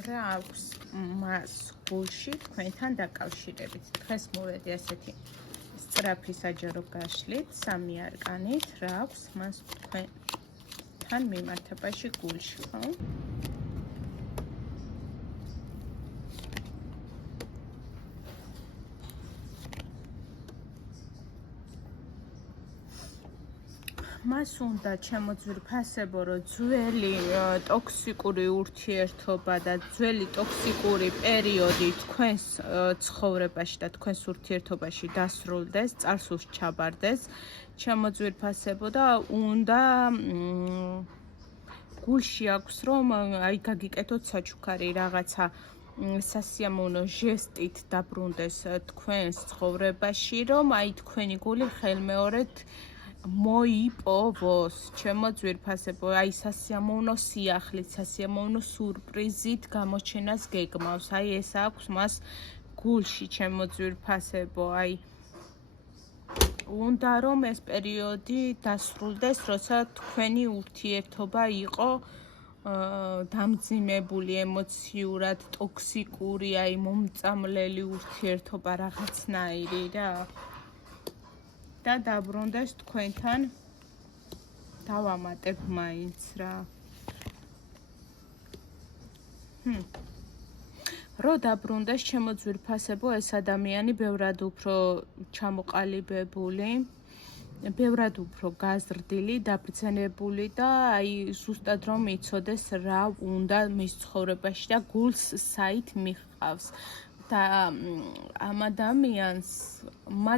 რა აქვს მას გულში თქვენთან დაკავშირებით. დღეს მოვედი ასეთი სწრაფი საჯარო გაშლით, 3 არკანით, რა აქვს მას თქვენთან მიმართებაში გულში, ხო? მას უნდა ჩემოძვირფასებო, რომ ძველი ტოქსიკური ურთიერთობა და ძველი ტოქსიკური პერიოდი თქვენს ცხოვრებაში და თქვენს ურთიერთობაში დასრულდეს, წარსულს ჩაბარდეს. ჩემოძვირფასებო და უნდა გულში აქვს, რომ აი გაგიკეთოთ საჩუქარი რაღაცა სასიამოვნო ჟესტით დაბრუნდეს თქვენს ცხოვრებაში, რომ აი თქვენი გული ხელმეორედ მოიპოვოს. ჩემოძვირფასებო, აი სასიამოვნო სიახლით, სასიამოვნო სურპრიზით გამოჩენას გეგმავს. აი ეს აქვს მას გულში, ჩემოძვირფასებო. აი უნდა რომ ეს პერიოდი დასრულდეს, როცა თქვენი ურთიერთობა იყო დამძიმებული, ემოციურად ტოქსიკური, აი მომწამლელი ურთიერთობა რაღაცნაირი რა. და დაბრუნდეს თქვენთან დავამატებ მაინც რა. რო დაბრუნდეს ჩემოძვირფასებო, ეს ადამიანი ბევრად უფრო ჩამოყალიბებული, ბევრად უფრო გაზრდილი, დაბრძენებული და აი ზუსტად რომ იცოდეს რა უნდა მის ცხოვრებაში და გულს საით მიხავს. და ამ ადამიანს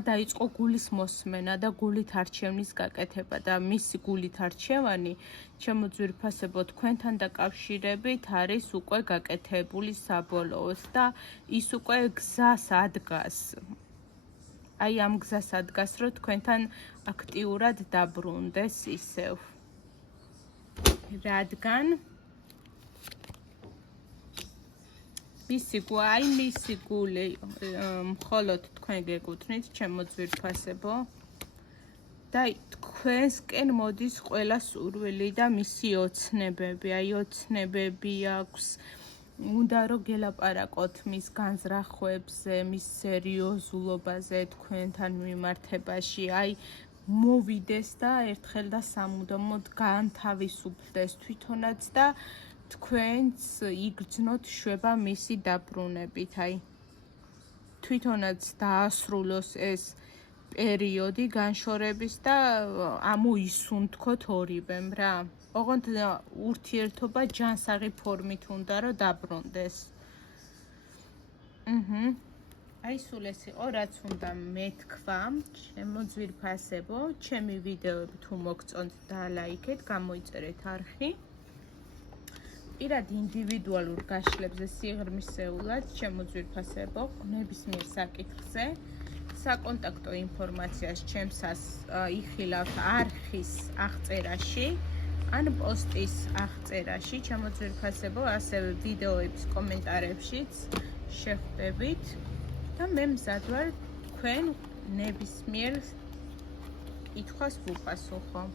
დაიწყო გულის მოსმენა და გულით არჩევნის გაკეთება და მისი გულით არჩევანი ჩემოძვირფასებო თქვენთან დაკავშირებით არის უკვე გაკეთებული საბოლოოდ და ის უკვე გზას ადგას. აი ამ გზას ადგას, რომ თქვენთან აქტიურად დაბრუნდეს ისევ. რადგან მისი გული მხოლოდ თქვენ გეკუთვნით ჩემოძვირფასებო და თქვენსკენ მოდის ყველა სურვილი და მისი ოცნებები. აი ოცნებები აქვს, უნდა რომ გელაპარაკოთ მის განზრახვებზე, მის სერიოზულობაზე თქვენთან მიმართებაში. აი მოვიდეს და ერთხელ და სამუდამოდ განთავისუფლდეს თვითონაც და თქვენც იგრძნოთ შვება მისი დაბრუნებით. აი თვითონაც დაასრულოს ეს პერიოდი განშორების და ამოისუნთქოთ ორივემ რა. ოღონდ ურთიერთობა ჯანსაღი ფორმით უნდა რომ დაბრუნდეს. აი სულ ეს იყო, რაც უნდა მეთქვა. ჩემოძვირფასებო, ჩემი ვიდეოები თუ მოგწონთ დალაიქეთ, გამოიწერეთ არხი. პირად ინდივიდუალურ გაშლებზე სიღრმისეულად ჩემოძვირფასებო, ნებისმიერ საკითხზე საკონტაქტო ინფორმაციას ჩემსას იხილავთ არხის აღწერაში ან პოსტის აღწერაში ჩემოძვირფასებო, ასევე ვიდეოების კომენტარებშიც შეხვდებით და მე მზად ვარ თქვენ ნებისმიერ კითხვას ვუპასუხო.